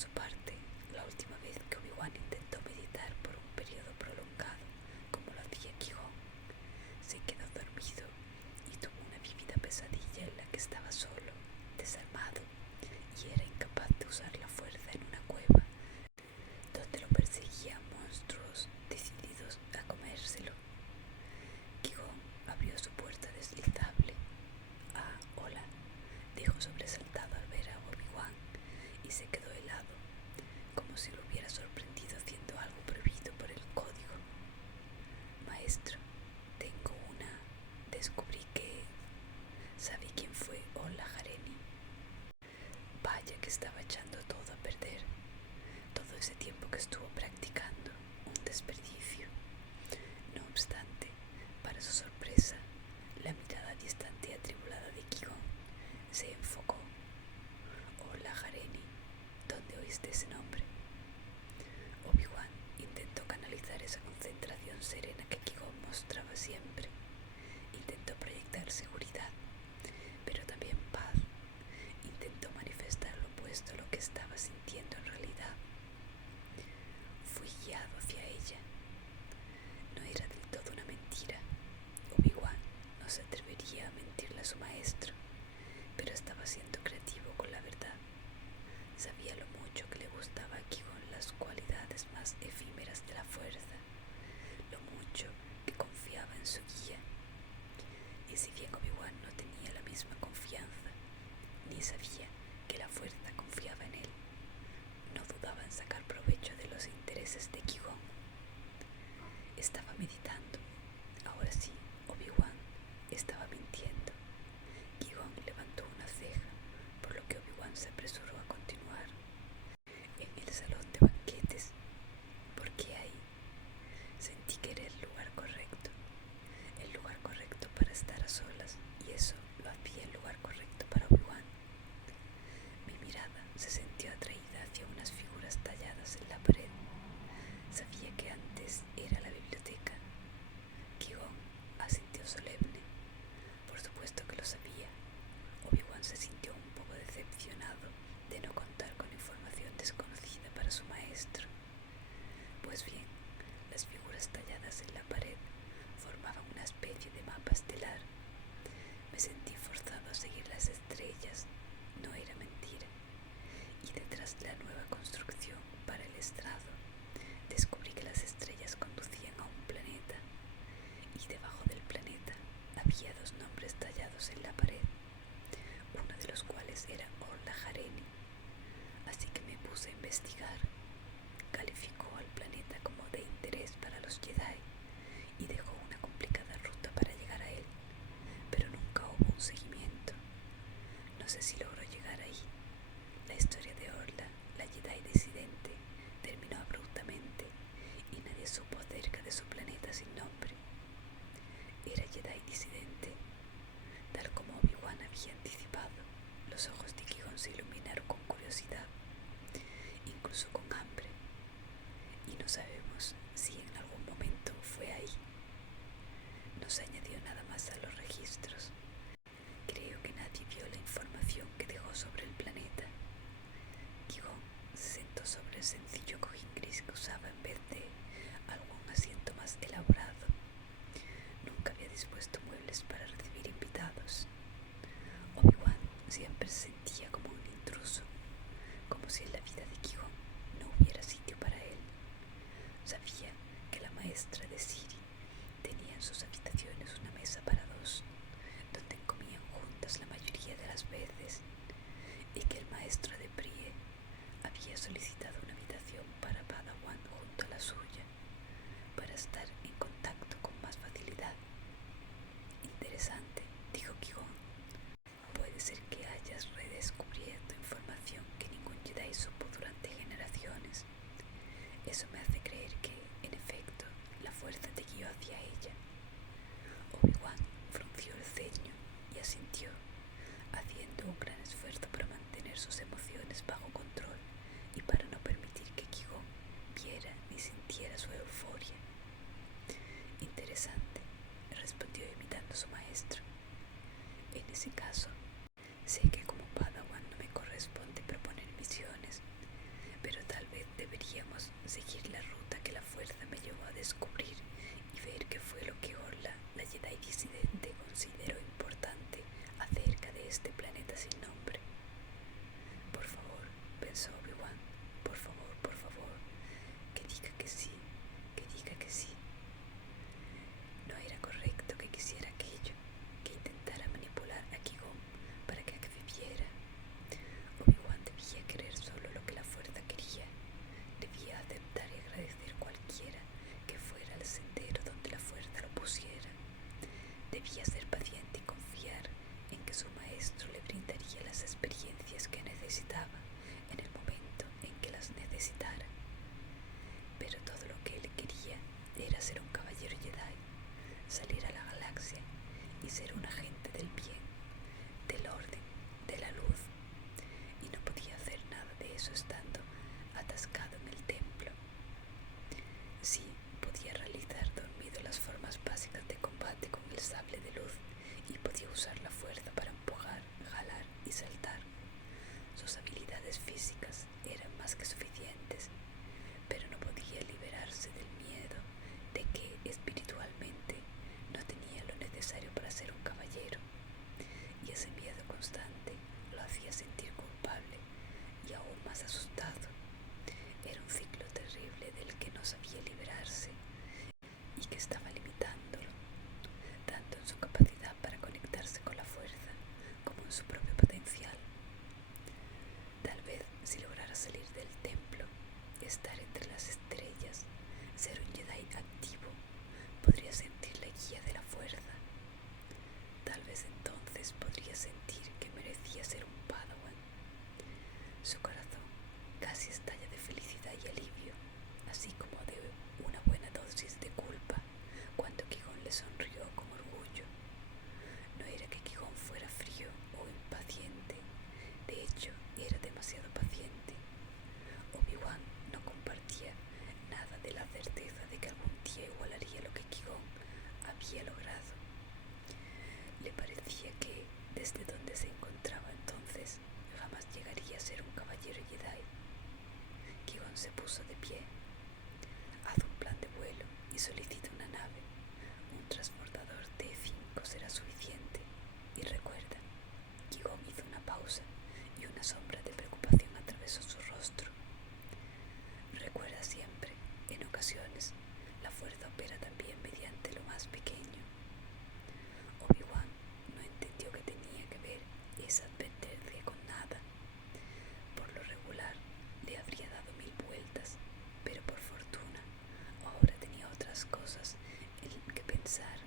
su parte, la última vez que Obi-Wan intentó meditar por un periodo prolongado, como lo hacía Qui-Gon, se quedó dormido y tuvo una vívida pesadilla en la que estaba solo, desarmado, y era incapaz de usar la fuerza en una cueva, donde lo perseguían monstruos decididos a comérselo. Qui-Gon abrió su puerta deslizable. «Ah, hola», dijo sobresaltado al ver a Obi-Wan, y se quedó helado, como si lo hubiera sorprendido haciendo algo prohibido por el código. «Maestro, tengo una... Descubrí que... ¿Sabe quién fue Ola Jareni?» Vaya que estaba echando todo a perder. Todo ese tiempo que estuvo practicando, un desperdicio. No obstante, para su sorpresa, la mirada distante y atribulada de Qui-Gon se enfocó. «Ola Jareni, ¿dónde oíste ese nombre?» Obi-Wan intentó canalizar esa concentración serena que Qui-Gon mostraba siempre. Intentó proyectar seguridad, pero también paz. Intentó manifestar lo opuesto a lo que estaba sintiendo en realidad. Fui guiado hacia ella. No era del todo una mentira. Obi-Wan no se atrevería a mentirle a su maestro, pero estaba siendo creativo con la verdad. Sabía lo mucho que le gustaba a Qui-Gon las cualidades más efímeras de la fuerza, lo mucho que confiaba en su guía. Y si bien Obi-Wan no tenía la misma confianza, ni sabía que la fuerza confiaba en él, no dudaba en sacar provecho de los intereses de Qui-Gon. Estaba meditando. Ahora sí, Obi-Wan estaba mintiendo. Qui-Gon levantó una ceja, por lo que Obi-Wan se apresuró a continuar. «En el salón de banquetes. ¿Por qué ahí?» Sentí que era el lugar correcto para estar a solas, y eso lo hacía el lugar correcto para Obi-Wan. Mi mirada se sintió atraída hacia unas figuras talladas en la pared. Sabía que antes era la biblioteca. Qui-Gon asintió solemne. Por supuesto que lo sabía. Obi-Wan se sintió un poco decepcionado de no contar con información desconocida para su maestro. Pues bien, las figuras talladas en la pared formaban una especie de mapa estelar. Me sentí forzado a seguir las estrellas. No era mentira. Y detrás de la nueva construcción para el estrado, descubrí que las estrellas conducían a un planeta, y debajo del planeta había dos nombres tallados en la pared, uno de los cuales era Ola Jareni. Así que me puse a investigar. Calificó al planeta como de interés para los Jedi y dejó una complicada ruta para llegar a él, pero nunca hubo un seguimiento. No sé si logró llegar ahí. La historia de Orla, la Jedi disidente, terminó abruptamente y nadie supo acerca de su planeta sin nombre. Era Jedi disidente, tal como Obi-Wan había anticipado. Los ojos de Qui-Gon se iluminaron con curiosidad, incluso con hambre, y no sabemos si en algún momento fue ahí. No se añadió nada más a los registros. Creo que nadie vio la información que dejó sobre el planeta. Qui-Gon se sentó sobre el sencillo cojín gris que usaba en vez de algún asiento más elaborado. Nunca había dispuesto muebles para recibir invitados. Obi-Wan siempre se sentía como un intruso, como si en la vida de Qui-Gon no hubiera sitio para él. Sabía que la maestra de Ciri tenía en sus habitaciones una mesa para dos, donde comían juntas la mayoría de las veces, y que el maestro de Brie había solicitado una habitación para Padawan junto a la suya, para estar en contacto con más facilidad. «Interesante», dijo Qui-Gon. «Puede ser que hayas redescubierto información que ningún Jedi supo durante generaciones. Eso me hace creer que, en efecto, la fuerza te guió hacia ella». Obi-Wan frunció el ceño y asintió, haciendo un gran esfuerzo para mantener sus emociones bajo control y para no permitir que Qui-Gon viera ni sintiera su euforia. «Interesante», respondió imitando a su maestro. «En ese caso, sé que como Padawan no me corresponde proponer misiones, descubrir y ver qué fue lo que Orla, la Jedi disidente, consideró importante acerca de este planeta sin nombre. Por favor, pensó Obi-Wan, por favor, que diga que sí, que diga que sí. No era correcto que quisiera aquello, que intentara manipular a Qui-Gon para que accediera. Obi-Wan debía querer solo lo que la fuerza quería. Debía aceptar y agradecer cualquiera que fuera el sendero donde la fuerza lo pusiera. Debía ser paciente y confiar en que su maestro le brindaría las experiencias que necesitaba en el momento en que las necesitara. Pero todo lo que él quería era ser un caballero Jedi, salir a la galaxia y ser un agente del bien, del orden, de la luz. Y no podía hacer nada de eso estando atascado en el templo. Sí, podía realizar dormido las formas básicas de combate con el sable de luz y podía usar la fuerza para empujar, jalar y saltar. Sus habilidades físicas eran más que suficientes, pero no podía liberarse del miedo de que espiritualmente no tenía lo necesario para ser un caballero. Y ese miedo constante lo hacía sentir culpable y aún más asustado. Era un ciclo terrible del que no sabía liberarse y que estaba limitándolo, tanto en su capacidad para conectarse con la fuerza como en su propio potencial. Tal vez si lograra salir del templo, estar entre las estrellas, ser un Jedi activo, podría sentir la guía de la fuerza. Tal vez entonces podría sentir que merecía ser un Padawan. Su corazón casi estalla de felicidad y alivio, así como de una buena dosis de culpa, cuando Qui-Gon le sonrió con orgullo. No era que Qui-Gon fuera frío o impaciente, de hecho era demasiado paciente. Obi-Wan no compartía nada de la certeza de que algún día igualaría lo que Qui-Gon había logrado. Le parecía que, desde donde se encontraba entonces, jamás llegaría a ser un caballero Jedi. Qui-Gon se puso de pie. Haz un plan de vuelo y solicita una nave. Un transbordador T5 será suficiente. Y recuerda, Qui-Gon hizo una pausa y una sombra de preocupación atravesó su rostro. Recuerda siempre, en ocasiones, la fuerza opera también mediante lo más pequeño. Obi-Wan no entendió que tenía que ver esa advertencia con nada. Por lo regular, le habría dado 1000 vueltas, pero por fortuna, ahora tenía otras cosas en que pensar.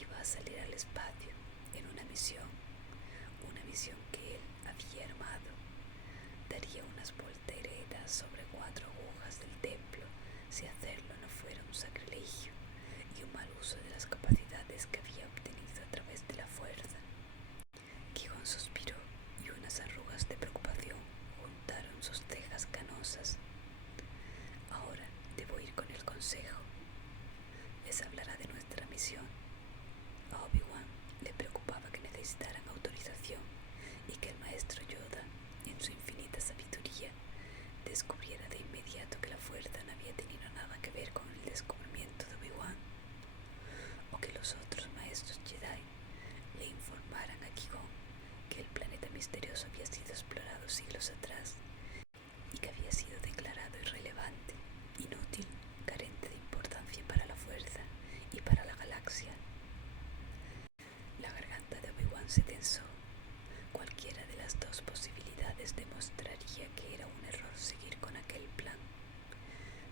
Iba a salir al espacio en una misión que él había armado. Daría unas volteretas sobre 4 agujas del templo si hacerlo no fuera un sacrilegio y un mal uso de las capacidades que había obtenido a través de la fuerza. Qui-Gon suspiró y unas arrugas de preocupación juntaron sus cejas canosas. Ahora debo ir con el consejo. Les hablará de nuestra misión. A Obi-Wan le preocupaba que necesitaran autorización y que el maestro Yoda, en su infinita sabiduría, descubriera de inmediato que la fuerza no había tenido nada que ver con el descubrimiento de Obi-Wan, o que los otros maestros Jedi le informaran a Qui-Gon que el planeta misterioso había sido explorado siglos atrás y que había sido declarado irrelevante, inútil, carente de importancia para la fuerza y para la galaxia. La garganta de Obi-Wan se tensó. Cualquiera de las dos posibilidades demostraría que era un error seguir con aquel plan.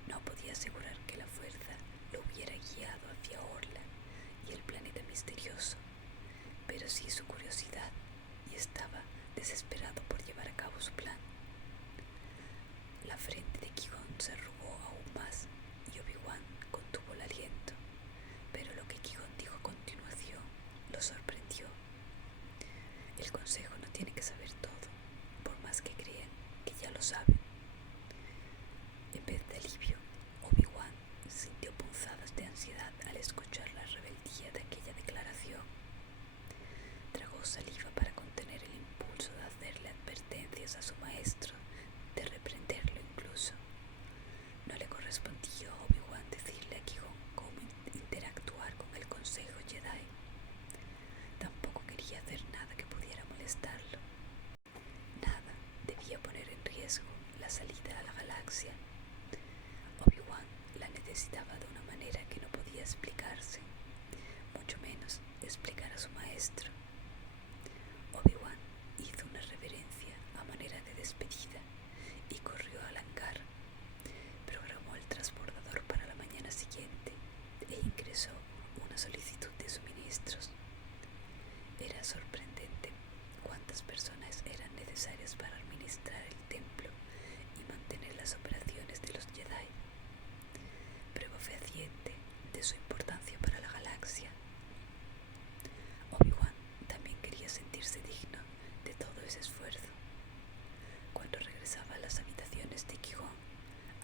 No podía asegurar que la fuerza lo hubiera guiado hacia Orla y el planeta misterioso, pero sí su curiosidad, y estaba desesperado por llevar a cabo su plan. La frente de Qui-Gon se arrugó aún más y Obi-Wan contuvo el aliento, pero lo que Qui-Gon dijo a continuación lo sorprendió. El consejo no tiene que saber todo, por más que crean que ya lo saben. En vez de alivio, Obi-Wan sintió punzadas de ansiedad al escuchar la rebeldía de aquella declaración. Tragó saliva para contener el impulso de hacerle advertencias a su maestro, de reprenderlo incluso. No le correspondía a Obi-Wan decirle galaxia. Obi-Wan la necesitaba de una manera que no podía explicarse, mucho menos explicar a su maestro. Obi-Wan hizo una reverencia a manera de despedida y corrió al hangar. Programó el transbordador para la mañana siguiente e ingresó una solicitud de suministros. Era sorprendente cuántas personas eran necesarias para administrar el templo y mantener las operaciones de los Jedi. Prueba fehaciente de su importancia para la galaxia. Obi-Wan también quería sentirse digno de todo ese esfuerzo. Cuando regresaba a las habitaciones de Qui-Gon,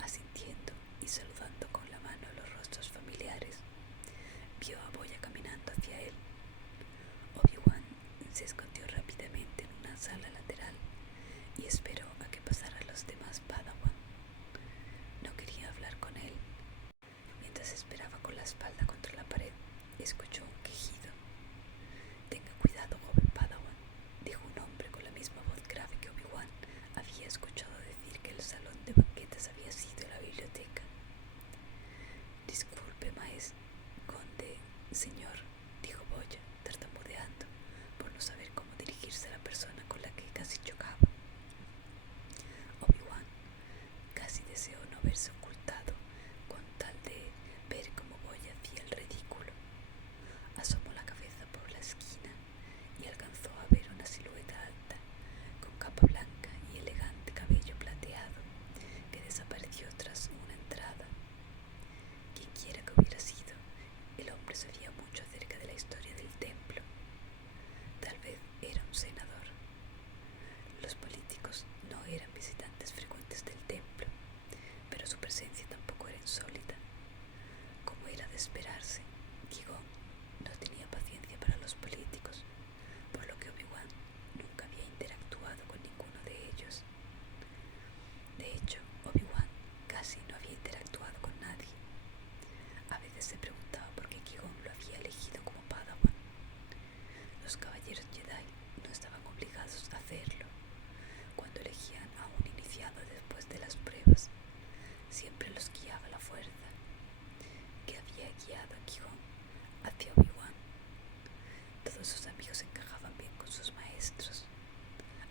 asintiendo y saludando con la mano a los rostros familiares, vio a Boya caminando hacia él. Obi-Wan se escondió rápidamente en una sala lateral y esperó a que pasaran los demás Padawan. No quería hablar con él. Mientras esperaba con la espalda contra la pared, escuchó un quejido. «Tenga cuidado, joven Padawan», dijo un hombre con la misma voz grave que Obi-Wan había escuchado decir que el salón de banquetes había sido la biblioteca. «Disculpe, maestro, conde, señor», dijo Boya, tartamudeando por no saber cómo dirigirse a la persona con la que casi chocaba. Obi-Wan casi deseó no verse ocultado con tal de ver cómo Boya hacía el ridículo. Asomó la cabeza por la esquina y alcanzó a ver una silueta alta, con capa blanca y elegante cabello plateado, que desapareció tras una entrada. Quien quiera que hubiera sido, el hombre sabía mucho acerca de la historia del templo. Tal vez era un senador. Los políticos no eran visitantes frecuentes del templo, pero su presencia tampoco era insólita. Como era de esperarse, Qui-Gon no tenía paciencia para los políticos, por lo que Obi-Wan nunca había interactuado con ninguno de ellos. De hecho, Obi-Wan casi no había interactuado con nadie. A veces se preguntaba por qué Qui-Gon lo había elegido como Padawan. Los caballeros Jedi no estaban obligados a hacerlo. Cuando elegían a un iniciado después de las pruebas, siempre los guiaba la fuerza, que había guiado a Qui-Gon hacia Obi-Wan. Todos sus amigos encajaban bien con sus maestros.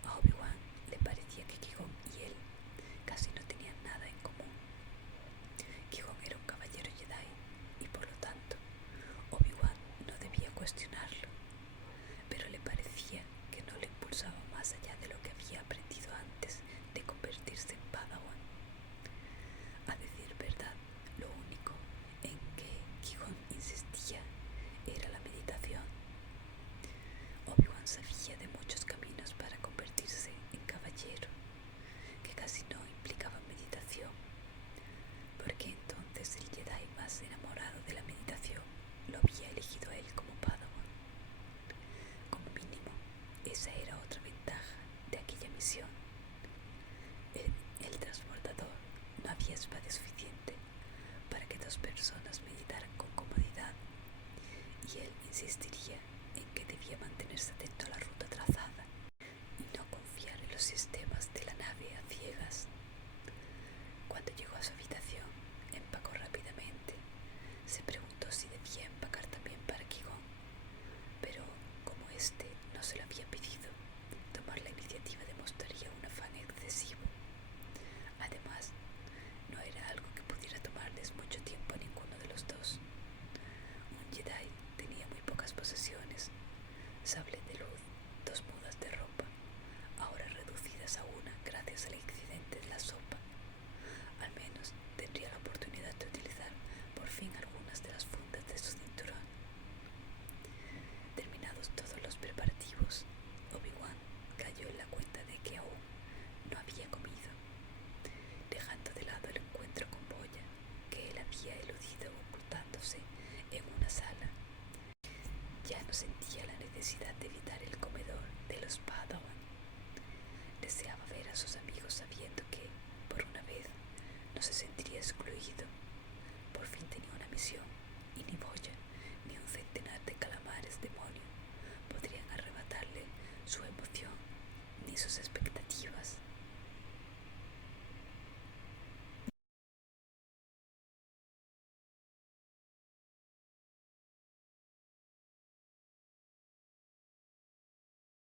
A Obi-Wan le parecía que Qui-Gon y él casi no tenían nada en común. Qui-Gon era un caballero Jedi y por lo tanto Obi-Wan no debía cuestionarlo, pero le parecía que no le impulsaba más allá de lo que había aprendido antes de convertirse en Padawan. A decir verdad, lo único en que Qui-Gon insistía era la meditación. Obi-Wan sabía de muchos caminos para convertirse en caballero, que casi no implicaban meditación, porque entonces el Jedi más enamorado de la meditación lo había elegido a él como Padawan. Como mínimo, esa era otra ventaja de aquella misión. El transbordador no había espacio suficiente para que dos personas meditaran con comodidad, y él insistiría en que debía mantenerse atento a la ruta trazada y no confiar en los sistemas de la nave a ciegas. Cuando llegó a su habitación, empacó rápidamente. Se preguntó si debía empacar también para Qui-Gon, pero como éste no se lo había pedido, tomar la iniciativa demostraría un afán excesivo. Además, no era algo que pudiera tomarles mucho tiempo a ninguno de los dos. Un Jedi tenía muy pocas posesiones: sable de luz, 2 mudas de ropa, ahora reducidas a una gracias al incidente de la sopa. Al menos tendría la oportunidad de utilizar por fin algunas de las fundas de su cinturón. Terminados todos los preparativos, Obi-Wan cayó en la cuenta de que aún no había comido, dejando de lado el encuentro con Boya, que él había eludido ocultándose en una sala. Ya no sentía la necesidad de evitar el comedor de los Padawan. Deseaba ver a sus amigos sabiendo que, por una vez, no se sentiría excluido. Por fin tenía una misión